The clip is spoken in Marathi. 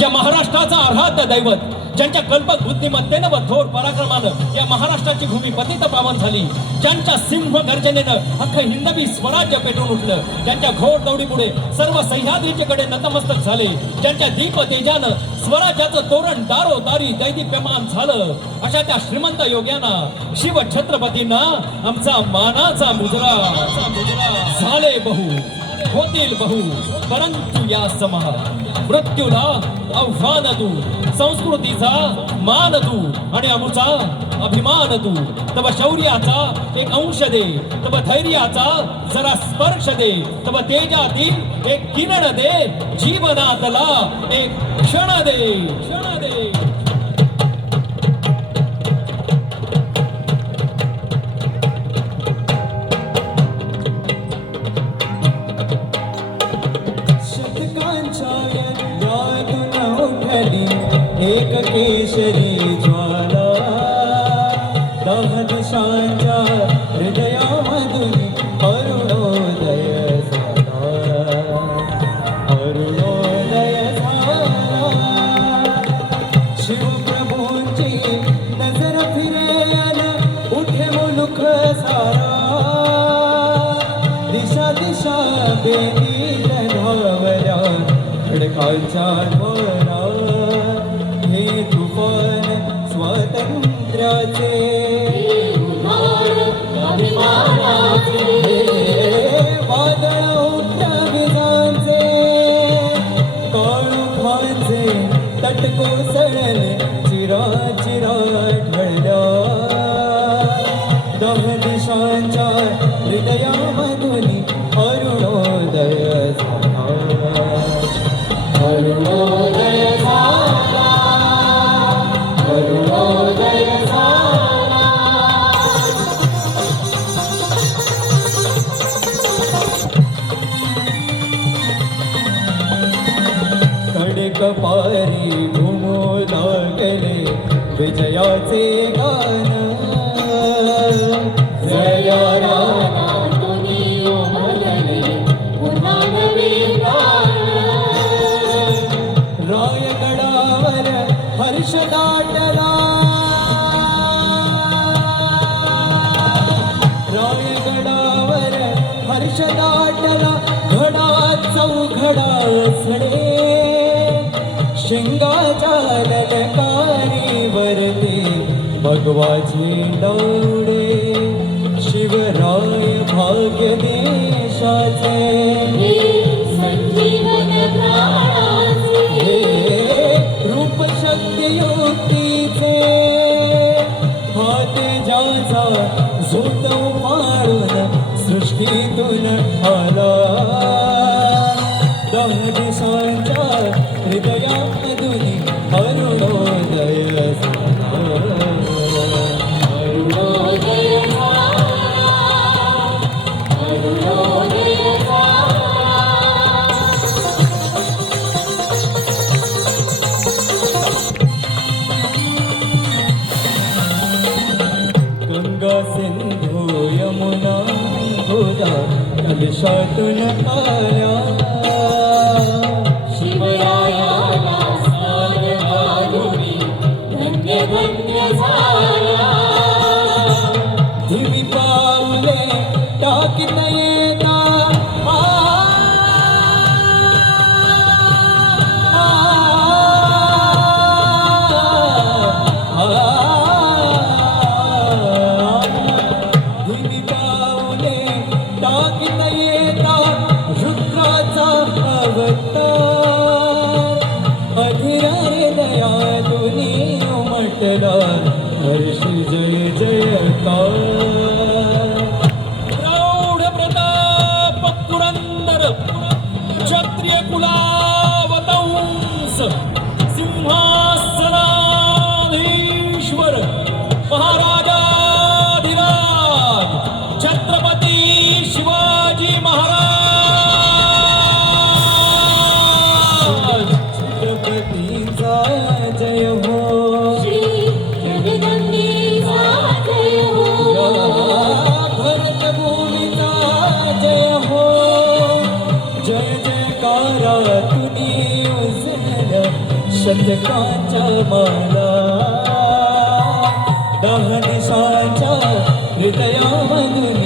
या महाराष्ट्राचा आराध्य दैवत ज्यांच्या कल्पक बुद्धिमत्तेनं व थोर पराक्रमानं या महाराष्ट्राची भूमी पतित पावन झाली ज्यांच्या सिंह गर्जनेनं अख्खं हिंदवी स्वराज्य पेटून उठलं ज्यांच्या घोर दौडीपुढे सर्व सह्याद्रीच्याकडे नतमस्तक झाले ज्यांच्या दीप तेजानं स्वराज्याचं तोरण दारो दारी दैदिप्यमान झालं अशा त्या श्रीमंत योग्यांना शिव छत्रपतींना आमचा मानाचा मुजरा झाले बहु होतील बहु परंतु या समहा मृत्यूला आव्हान तू संस्कृतीचा मान तू आणि अमुचा अभिमान तू तब शौर्याचा एक अंश दे तब धैर्याचा जरा स्पर्श दे तब तेजातील एक किरण दे जीवनातला एक क्षण दे. क्षण केशरी ज्वाला दह दिशांच्या हृदयामधून अरुणोदय अरुणोदय झाला. शिवप्रभूंची नजर फिरेल उठे मुलुख सारा. दिशा दिशा बेनीत धावल्या खडकांच्या ध्वरा हे तुफान स्वातंत्र्याचे हे वादळ उठ्या विजांचे चिरा चिरा ढळल्या दह हृदयामधून अरुणोदय झाला. अरुणोदय कपारी घुमू लागले विजयाचे गान जया राणा रायगडावर हर्ष दाटला. रायगडावर हर्ष दाटला. घडा चौघडा सडे शिंगाच्या ललकारीवरती भगवाची डोळे शिवराय भाग्य देशाचे. सृष्टीतून आला. दह दिशांच्या सिंधू यमुना गोदा कलशातून आल्या धिमी उमटला हर्ष जय जयकार शतकाच्या माला. दहा हृदयामधून